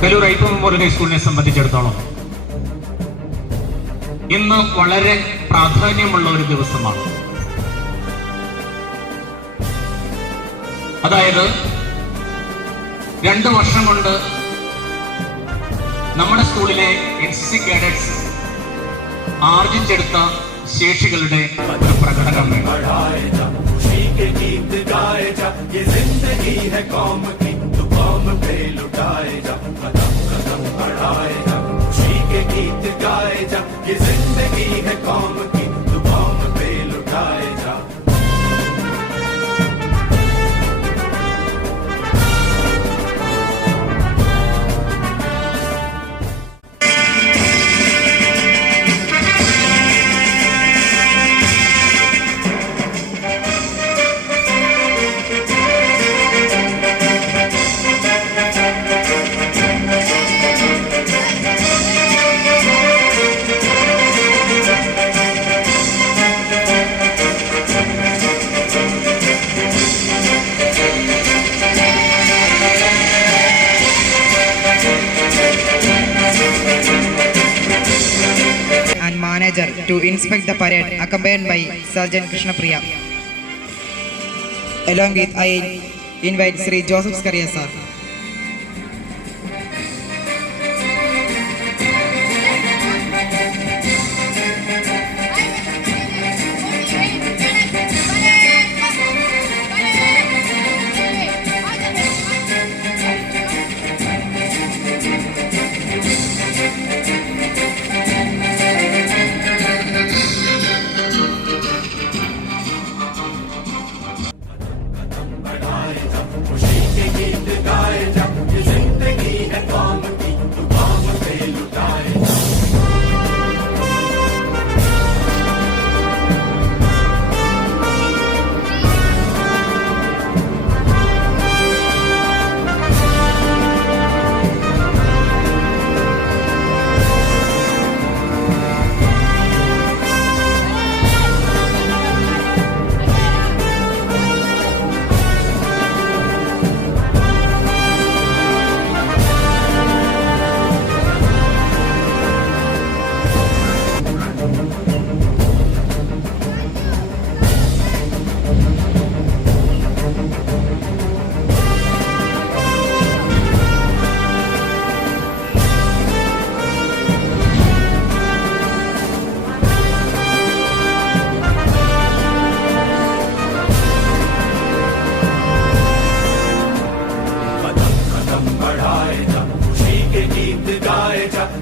Kaloor ഐപ്പ memorial ഹൈസ്കൂളിനെ സംബന്ധിച്ചിടത്തോളം ഇന്ന് വളരെ പ്രാധാന്യമുള്ള ഒരു ദിവസമാണ്. അതായത് 2 വർഷം കൊണ്ട് നമ്മുടെ സ്കൂളിലെ NCC കേഡറ്റ്സ് ആർജിച്ചെടുത്ത ശേഷികളുടെ ഒരു പ്രകടനം. To inspect the parade, accompanied by Sergeant Krishna Priya. Along with I invite Sri Joseph Skaria sir.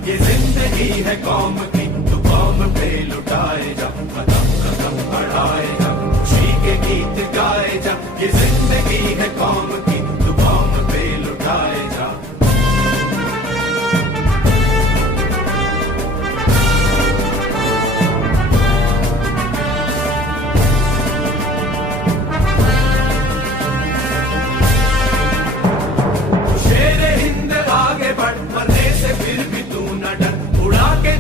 ये जिंदगी है कौम की, तू कौम पे लुटाए जा, कदम कदम बढ़ाए जा, खुशी के गीत गाए जा। ये जिंदगी है कौम की, तू कौम पे लुटाए जा।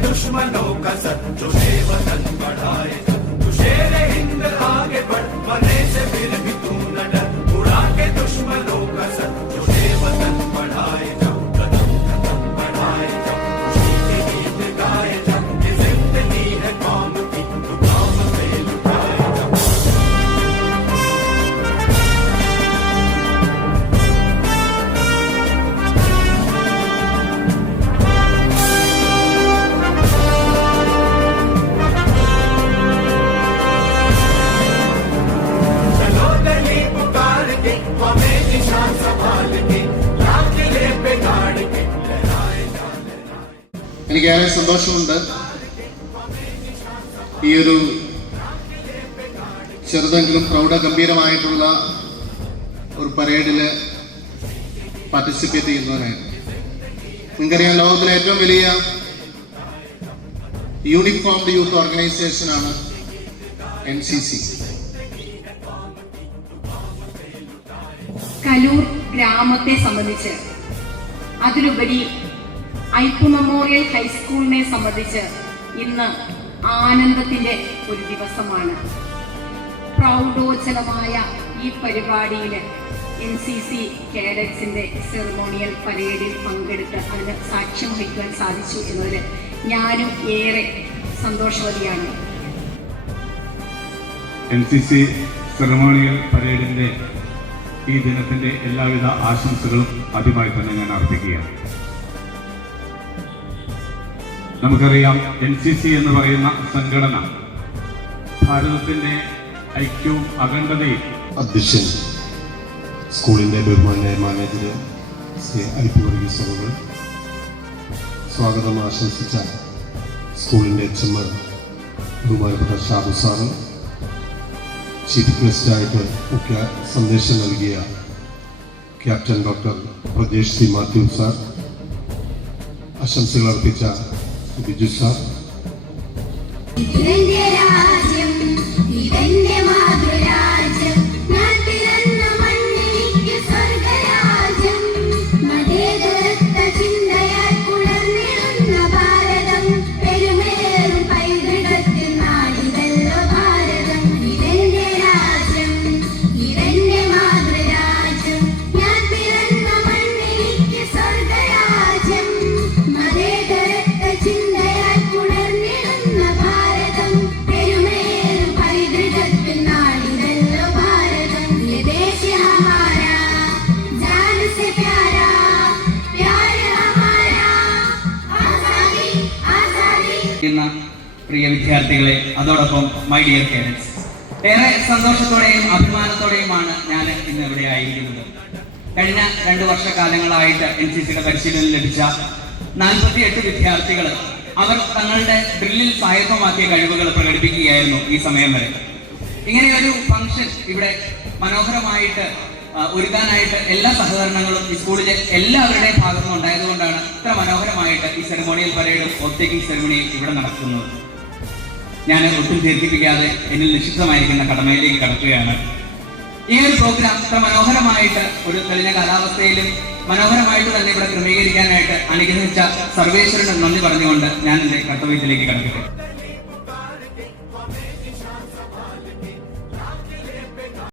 दुश्मनों का सर जो वतन बढ़ाए, तू शेर हिंद आगे बढ़, मरने से फिर भी तू न डर, उड़ा के दुश्मनों का सर जो वतन बढ़ाए जा, कदम कदम बढ़ाए जा, खुशी के गीत गाए जा। ये जिंदगी है कौम की, तू कौम पे लुटाए जा। എനിക്ക് ഏറെ സന്തോഷമുണ്ട് ഈ ഒരു ചെറുതെങ്കിലും പ്രൗഢഗംഭീരമായിട്ടുള്ള ഒരു പരേഡിൽ പാർട്ടിസിപ്പേറ്റ് ചെയ്യുന്നതിനായിട്ട്. നിങ്ങൾക്കറിയാം, ലോകത്തിലെ ഏറ്റവും വലിയ യൂണിഫോംഡ് യൂത്ത് ഓർഗനൈസേഷനാണ് NCC. കലൂർ ഗ്രാമത്തെ സംബന്ധിച്ച്, അതിലുപരി ഐപ്പ മെമ്മോറിയൽ ഹൈസ്കൂളിനെ സംബന്ധിച്ച് ഇന്ന് ആനന്ദത്തിൻ്റെ ഒരു ദിവസമാണ്. പ്രൗഢോജ്ജലമായ ഈ പരിപാടിയിൽ NCC കേഡറ്റ്സിൻ്റെ സെറിമോണിയൽ പരേഡിൽ പങ്കെടുത്ത് അതിന് സാക്ഷ്യം വഹിക്കുവാൻ സാധിച്ചു എന്നതിൽ ഞാനും ഏറെ സന്തോഷവതിയാണ്. NCC സെറിമോണിയൽ പരേഡിൻ്റെ ഈ ദിനത്തിൻ്റെ എല്ലാവിധ ആശംസകളും ആദ്യമായി തന്നെ ഞാൻ അർപ്പിക്കുകയാണ്. നമുക്കറിയാം, NCC എന്ന് പറയുന്ന സംഘടന ഭാരതത്തിൻ്റെ ഐക്യവും അഖണ്ഡതയും. അധ്യക്ഷൻ, സ്കൂളിൻ്റെ ബഹുമാന്യായ മാനേജർ ശ്രീ അരിപ്പ് വർഗീസ് അവർ, സ്വാഗതം ആശംസിച്ച സ്കൂളിൻ്റെ HM ബഹുമാനപ്പെട്ട ഷാബു സാറ്, ചീഫ് ഗസ്റ്റായിട്ട് മുഖ്യ സന്ദേശം നൽകിയ captain doctor Prajesh C Mathew sir, ആശംസകൾ അർപ്പിച്ച ബിജു സാർ, പ്രിയ വിദ്യാർത്ഥികളെ, അതോടൊപ്പം മൈ ഡിയർ പേരൻസ്, ഏറെ സന്തോഷത്തോടെയും അഭിമാനത്തോടെയുമാണ് ഞാൻ ഇന്ന് ഇവിടെ ആയിരിക്കുന്നത്. കഴിഞ്ഞ 2 വർഷക്കാലങ്ങളായിട്ട് NCCയുടെ പരിശീലനം ലഭിച്ച 48 വിദ്യാർത്ഥികൾ അവർ തങ്ങളുടെ ഡ്രില്ലിൽ സ്വായത്തമാക്കിയ കഴിവുകൾ പ്രകടിപ്പിക്കുകയായിരുന്നു ഈ സമയം വരെ. ഇങ്ങനെ ഒരു ഫംഗ്ഷൻ ഇവിടെ മനോഹരമായിട്ട് ഒരുക്കാനായിട്ട് എല്ലാ സഹകരണങ്ങളും ഈ സ്കൂളിലെ എല്ലാവരുടെയും ഭാഗത്തുനിന്ന് ഉണ്ടായതുകൊണ്ടാണ് ഇത്ര മനോഹരമായിട്ട് ഈ സെറിമോണിയൽ പരേഡും ഓഫ് ടേക്കിംഗ് സെറിമണിയും ഇവിടെ നടക്കുന്നത്. ഞാൻ ഒട്ടും ദീർഘിപ്പിക്കാതെ എന്നിൽ നിക്ഷിപ്തമായിരിക്കുന്ന കടമയിലേക്ക് കടക്കുകയാണ്. ഈ ഒരു പ്രോഗ്രാം ഇത്ര മനോഹരമായിട്ട് ഒരു തെളിഞ്ഞ കാലാവസ്ഥയിലും മനോഹരമായിട്ട് തന്നെ ഇവിടെ ക്രമീകരിക്കാനായിട്ട് അനുഗ്രഹിച്ച സർവേശ്വരന് നന്ദി പറഞ്ഞുകൊണ്ട് ഞാൻ എൻ്റെ കർത്തവ്യത്തിലേക്ക് കടക്കട്ടെ.